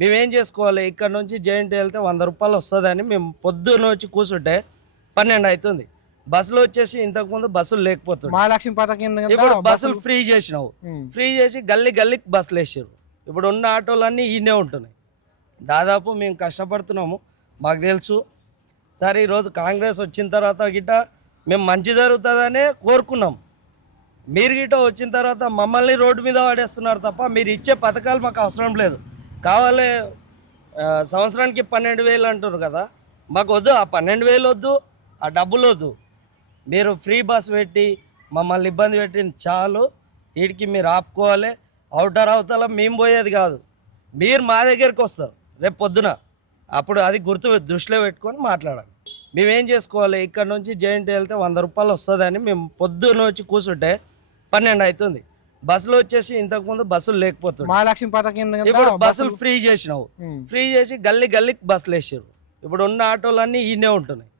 మేమేం చేసుకోవాలి? ఇక్కడ నుంచి జేఎన్టీ వెళ్తే 100 రూపాయలు వస్తుందని మేము పొద్దున్న వచ్చి కూర్చుంటే 12 అవుతుంది. బస్సులో వచ్చేసి ఇంతకుముందు బస్సులు లేకపోతుంది. మహాలక్ష్మి పథకం కింద ఇప్పుడు బస్సులు ఫ్రీ చేసినావు. ఫ్రీ చేసి గల్లీ గల్లీకి బస్సులు వేసారు. ఇప్పుడు ఉన్న ఆటోలన్నీ ఈయనే ఉంటున్నాయి. దాదాపు మేము కష్టపడుతున్నాము, మాకు తెలుసు. సరే ఈరోజు కాంగ్రెస్ వచ్చిన తర్వాత గిట్ట మేము మంచి జరుగుతుందనే కోరుకున్నాం. మీరు గిట్ట వచ్చిన తర్వాత మమ్మల్ని రోడ్డు మీద పడేస్తున్నారు తప్ప మీరు ఇచ్చే పథకాలు మాకు అవసరం లేదు. కావాలి సంవత్సరానికి 12,000 అంటున్నారు కదా, మాకు వద్దు. ఆ 12,000 వద్దు, ఆ డబ్బులు వద్దు. మీరు ఫ్రీ బస్ పెట్టి మమ్మల్ని ఇబ్బంది పెట్టింది చాలు. వీడికి మీరు ఆపుకోవాలి. అవతల మేము పోయేది కాదు, మీరు మా దగ్గరికి వస్తారు రేపు పొద్దున. అప్పుడు అది దృష్టిలో పెట్టుకొని మాట్లాడాలి. మేమేం చేసుకోవాలి? ఇక్కడ నుంచి జేఎన్టీ వెళ్తే 100 రూపాయలు వస్తుందని మేము పొద్దున్న వచ్చి కూర్చుంటే 12 అవుతుంది. బస్సులో వచ్చేసి ఇంతకుముందు బస్సులు లేకపోతుంది. మహాలక్ష్మి పథకం కింద ఇప్పుడు బస్సులు ఫ్రీ చేసినావు. ఫ్రీ చేసి గల్లీ గల్లీకి బస్సులు వేసారు. ఇప్పుడు ఉన్న ఆటోలన్నీ ఈయనే ఉంటున్నాయి.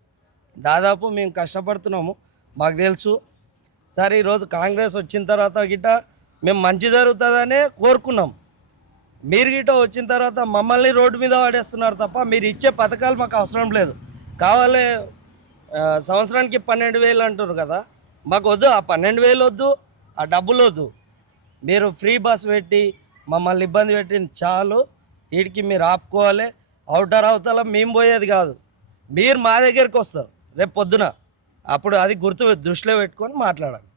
దాదాపు మేము కష్టపడుతున్నాము, మాకు తెలుసు. సరే ఈరోజు కాంగ్రెస్ వచ్చిన తర్వాత గిట్ట మేము మంచి జరుగుతుందనే కోరుకున్నాం. మీరు గిట్ట వచ్చిన తర్వాత మమ్మల్ని రోడ్డు మీద పడేస్తున్నారు తప్ప మీరు ఇచ్చే పథకాలు మాకు అవసరం లేదు. కావాలి సంవత్సరానికి 12,000 అంటున్నారు కదా, మాకు వద్దు. ఆ 12,000 వద్దు, ఆ డబ్బులు వద్దు. మీరు ఫ్రీ బస్ పెట్టి మమ్మల్ని ఇబ్బంది పెట్టింది చాలు. వీడికి మీరు ఆపుకోవాలి. అవతల మేము పోయేది కాదు, మీరు మా దగ్గరికి వస్తారు రేపు పొద్దున. అప్పుడు అది దృష్టిలో పెట్టుకొని మాట్లాడాలి.